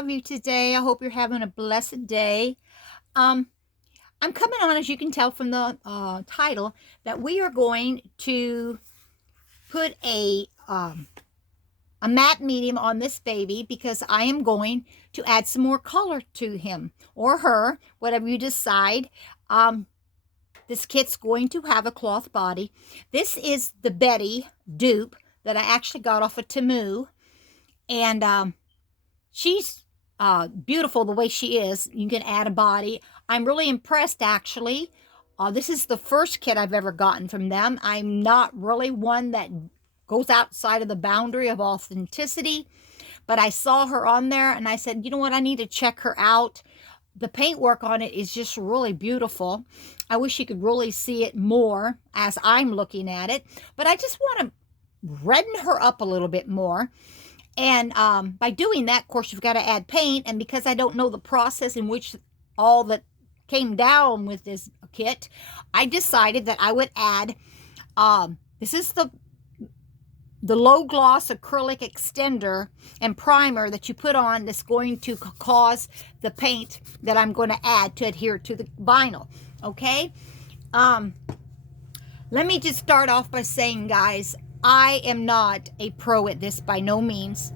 of you today. I hope you're having a blessed day. Um, I'm coming on, as you can tell from the title, that we are going to put a matte medium on this baby because I am going to add some more color to him or her, whatever you decide. This kit's going to have a cloth body. This is the Betty dupe that I actually got off of Temu, and she's beautiful the way she is. You can add a body. I'm really impressed, actually. This is the first kit I've ever gotten from them. I'm not really one that goes outside of the boundary of authenticity, but I saw her on there and I said, you know what, I need to check her out. The paintwork on it is just really beautiful. I wish you could really see it more as I'm looking at it, but I just want to redden her up a little bit more. And by doing that, of course, you've got to add paint. And because I don't know the process in which all that came down with this kit, I decided that I would add, this is the low gloss acrylic extender and primer that you put on that's going to cause the paint that I'm going to add to adhere to the vinyl. Okay. Let me just start off by saying, guys, I am not a pro at this by no means.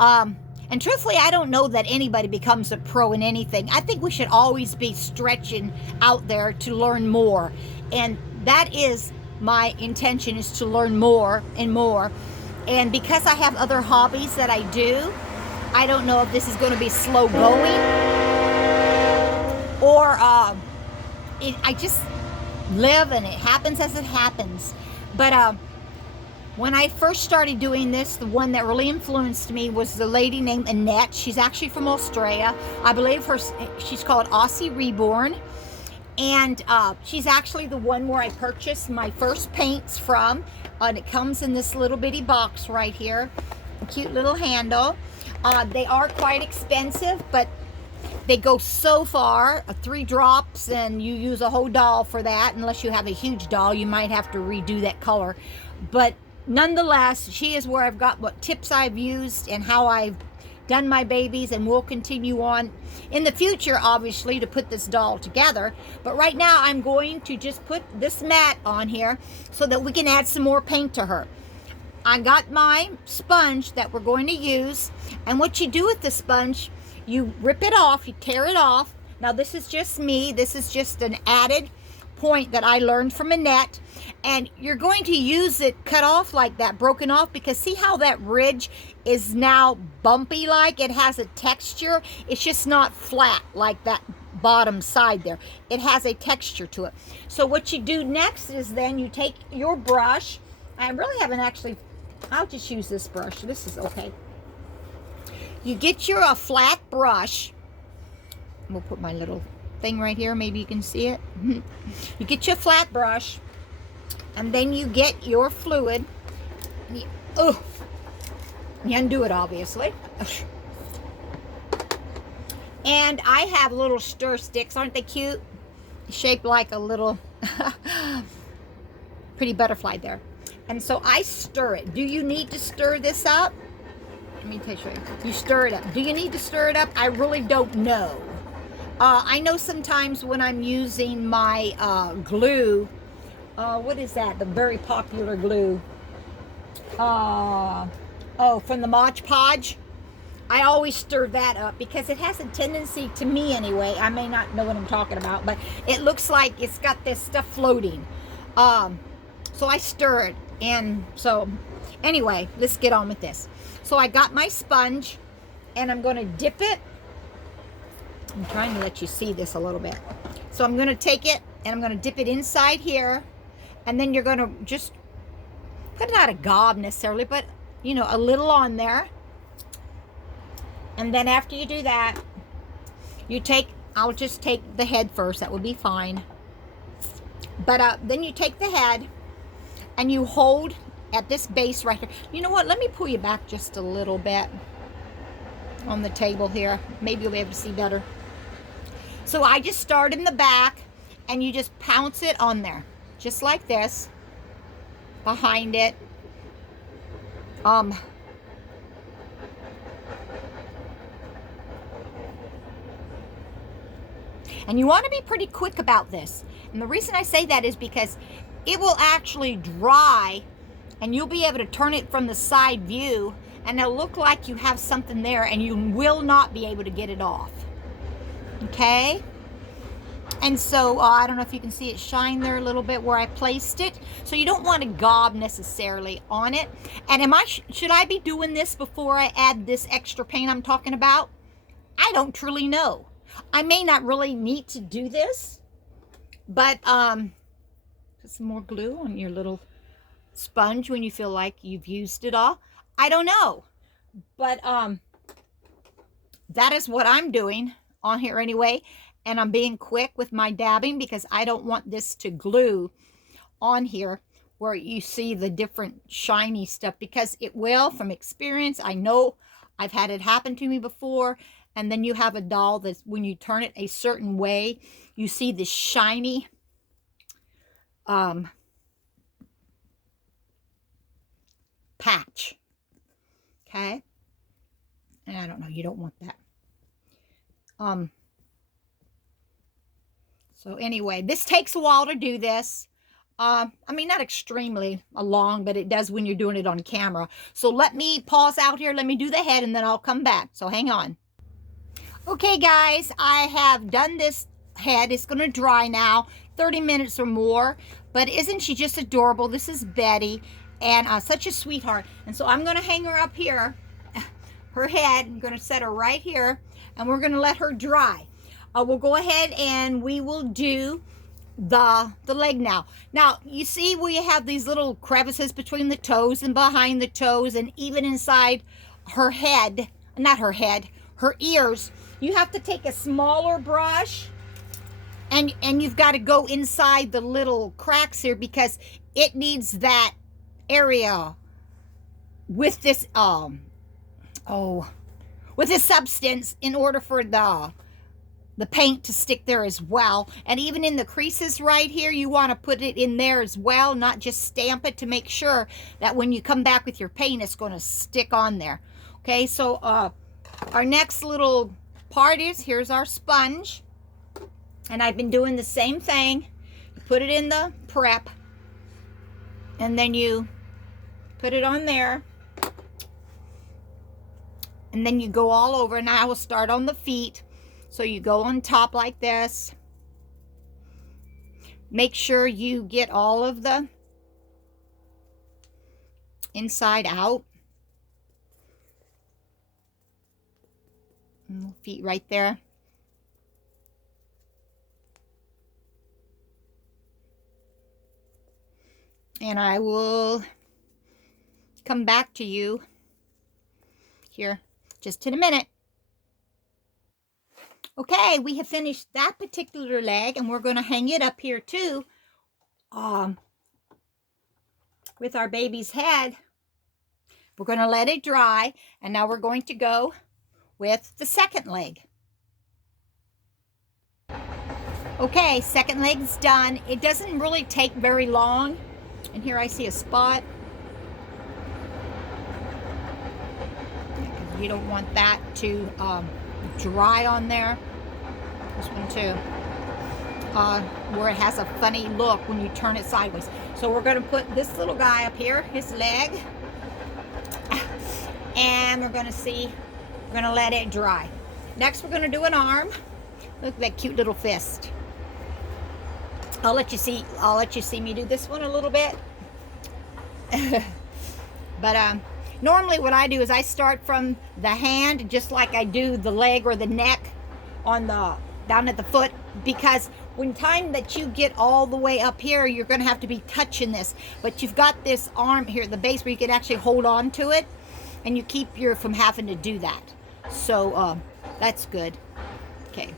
And truthfully, I don't know that anybody becomes a pro in anything. I think we should always be stretching out there to learn more. And that is my intention, is to learn more and more. And because I have other hobbies that I do, I don't know if this is going to be slow going or I just live and it happens as it happens. But when I first started doing this, the one that really influenced me was the lady named Annette. She's actually from Australia. I believe she's called Aussie Reborn. And she's actually the one where I purchased my first paints from. And it comes in this little bitty box right here. A cute little handle. They are quite expensive, but they go so far. 3 drops and you use a whole doll for that. Unless you have a huge doll, you might have to redo that color. But nonetheless, she is where I've got what tips I've used and how I've done my babies, and we'll continue on in the future, obviously, to put this doll together. But right now, I'm going to just put this mat on here so that we can add some more paint to her. I got my sponge that we're going to use, and what you do with the sponge, you rip it off, you tear it off. Now, this is just me. This is just an added point that I learned from Annette. And you're going to use it cut off like that, broken off, because see how that ridge is now bumpy like? It has a texture. It's just not flat like that bottom side there. It has a texture to it. So what you do next is then you take your brush. I really haven't actually, I'll just use this brush. This is okay. You get your flat brush. We'll put my little thing right here. Maybe you can see it. You get your flat brush. And then you get your fluid. And you undo it, obviously. And I have little stir sticks. Aren't they cute? Shaped like a little pretty butterfly there. And so I stir it. Do you need to stir this up? Let me tell you. You stir it up. Do you need to stir it up? I really don't know. I know sometimes when I'm using my glue, what is that? The very popular glue. From the Mod Podge. I always stir that up because it has a tendency, to me anyway, I may not know what I'm talking about, but it looks like it's got this stuff floating. So I stir it. And so, anyway, let's get on with this. So I got my sponge, and I'm going to dip it. I'm trying to let you see this a little bit. So I'm going to take it, and I'm going to dip it inside here. And then you're going to just put not a gob necessarily, but, you know, a little on there. And then after you do that, you take, I'll just take the head first. That would be fine. But then you take the head and you hold at this base right here. You know what? Let me pull you back just a little bit on the table here. Maybe you'll be able to see better. So I just start in the back and you just pounce it on there. Just like this. Behind it. And you want to be pretty quick about this. And the reason I say that is because it will actually dry and you'll be able to turn it from the side view and it'll look like you have something there and you will not be able to get it off. Okay? And so, I don't know if you can see it shine there a little bit where I placed it. So you don't want to gob necessarily on it. And should I be doing this before I add this extra paint I'm talking about? I don't truly know. I may not really need to do this, but put some more glue on your little sponge when you feel like you've used it all. I don't know, but that is what I'm doing on here anyway. And I'm being quick with my dabbing because I don't want this to glue on here where you see the different shiny stuff, because it will, from experience. I know I've had it happen to me before. And then you have a doll that when you turn it a certain way, you see the shiny patch. Okay? And I don't know, you don't want that. So anyway, this takes a while to do this. I mean, not extremely long, but it does when you're doing it on camera. So let me pause out here. Let me do the head and then I'll come back. So hang on. Okay, guys, I have done this head. It's going to dry now, 30 minutes or more. But isn't she just adorable? This is Betty, and such a sweetheart. And so I'm going to hang her up here, her head. I'm going to set her right here, and we're going to let her dry. We'll go ahead and we will do the leg now. Now, you see where you have these little crevices between the toes and behind the toes, and even inside her head, not her head, her ears. You have to take a smaller brush and you've got to go inside the little cracks here because it needs that area with this with this substance in order for the paint to stick there as well. And even in the creases right here, you want to put it in there as well, not just stamp it, to make sure that when you come back with your paint, it's going to stick on there. Okay, so our next little part is, here's our sponge. And I've been doing the same thing. You put it in the prep, and then you put it on there. And then you go all over, and I will start on the feet. So you go on top like this. Make sure you get all of the inside out. Feet right there. And I will come back to you here just in a minute. Okay, we have finished that particular leg, and we're going to hang it up here too with our baby's head. We're going to let it dry, and now we're going to go with the second leg. Okay, second leg's done. It doesn't really take very long. And here I see a spot. You don't want that to dry on there. This one too, where it has a funny look when you turn it sideways. So we're going to put this little guy up here, his leg, and we're going to let it dry. Next, we're going to do an arm. Look at that cute little fist. I'll let you see me do this one a little bit. But normally what I do is I start from the hand, just like I do the leg or the neck on the down at the foot, because when time that you get all the way up here, you're going to have to be touching this. But you've got this arm here at the base where you can actually hold on to it, and you keep from having to do that. So that's good. Okay.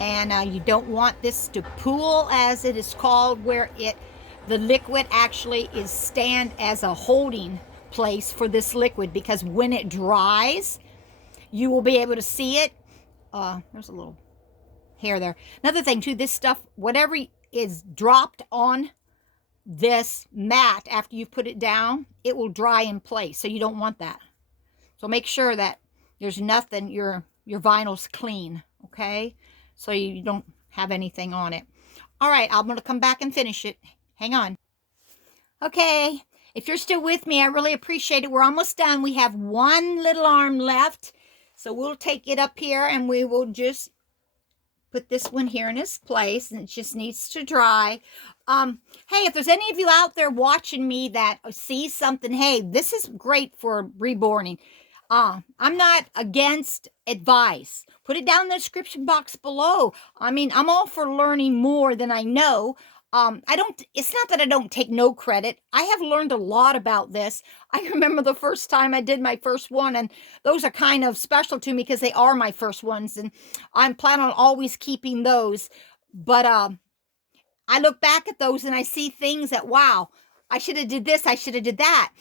And you don't want this to pool, as it is called, where the liquid actually stand as a holding place for this liquid, because when it dries, you will be able to see it. There's a little hair there. Another thing too, this stuff, whatever is dropped on this mat, after you put it down, it will dry in place. So you don't want that. So make sure that there's nothing, your vinyl's clean, okay? So you don't have anything on it. All right, I'm going to come back and finish it. Hang on. Okay, if you're still with me, I really appreciate it. We're almost done. We have one little arm left. So we'll take it up here and we will just put this one here in its place, and it just needs to dry. Hey, if there's any of you out there watching me that see something, hey, this is great for reborning. I'm not against advice. Put it down in the description box below. I mean, I'm all for learning more than I know. It's not that I don't take no credit. I have learned a lot about this. I remember the first time I did my first one, and those are kind of special to me because they are my first ones, and I'm planning on always keeping those. But I look back at those and I see things that, wow, I should have did this, I should have did that.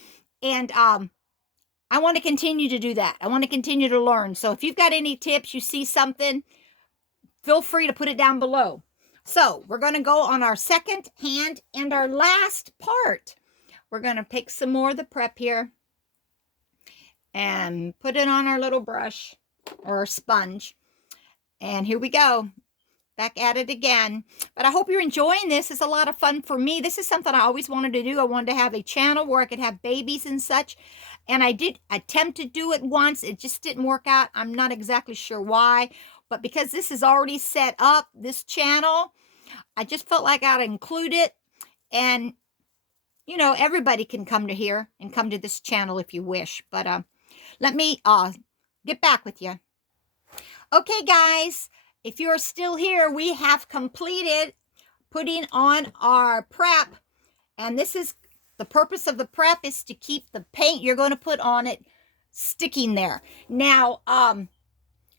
And I want to continue to do that. I want to continue to learn. So if you've got any tips, you see something, feel free to put it down below. So we're going to go on our second hand and our last part. We're going to pick some more of the prep here and put it on our little brush or sponge. And here we go. Back at it again. But I hope you're enjoying this. It's a lot of fun for me. This is something I always wanted to do. I wanted to have a channel where I could have babies and such. And I did attempt to do it once. It just didn't work out. I'm not exactly sure why. But because this is already set up, this channel, I just felt like I'd include it. And, you know, everybody can come to here and come to this channel if you wish. But let me get back with you. Okay, guys. If you're still here, we have completed putting on our prep. And this is the purpose of the prep, is to keep the paint you're going to put on it sticking there. Now,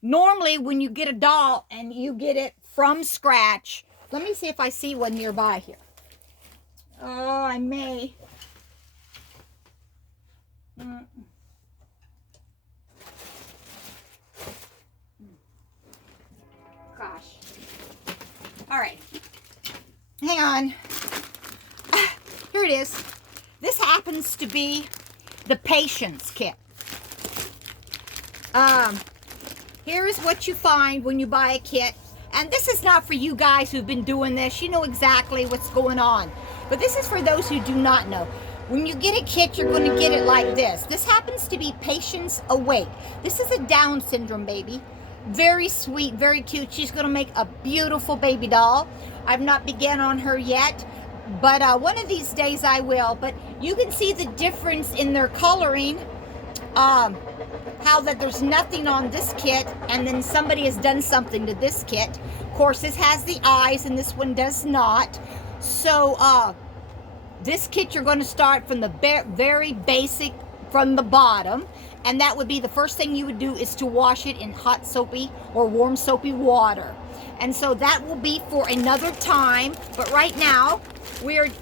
normally when you get a doll and you get it from scratch, let me see if I see one nearby here. Oh, I may. Gosh. All right. Hang on. Here it is. This happens to be the Patience kit. Here is what you find when you buy a kit. And this is not for you guys who've been doing this. You know exactly what's going on. But this is for those who do not know. When you get a kit, you're going to get it like this. This happens to be Patience Awake. This is a Down syndrome baby. Very sweet, very cute. She's going to make a beautiful baby doll. I've not begun on her yet, but one of these days I will. But you can see the difference in their coloring. How that there's nothing on this kit, and then somebody has done something to this kit. Of course, this has the eyes, and this one does not. So this kit, you're going to start from the very basic, from the bottom. And that would be the first thing you would do, is to wash it in hot soapy or warm soapy water. And so that will be for another time. But right now,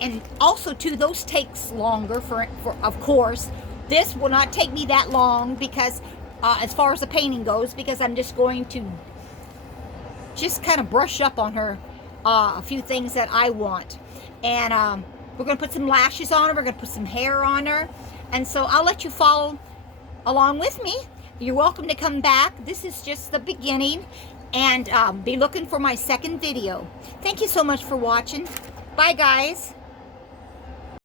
and also too, those takes longer for of course. This will not take me that long because as far as the painting goes, because I'm just going to just kind of brush up on her a few things that I want. And we're going to put some lashes on her. We're going to put some hair on her. And so I'll let you follow along with me. You're welcome to come back. This is just the beginning. And be looking for my second video. Thank you so much for watching. Bye, guys.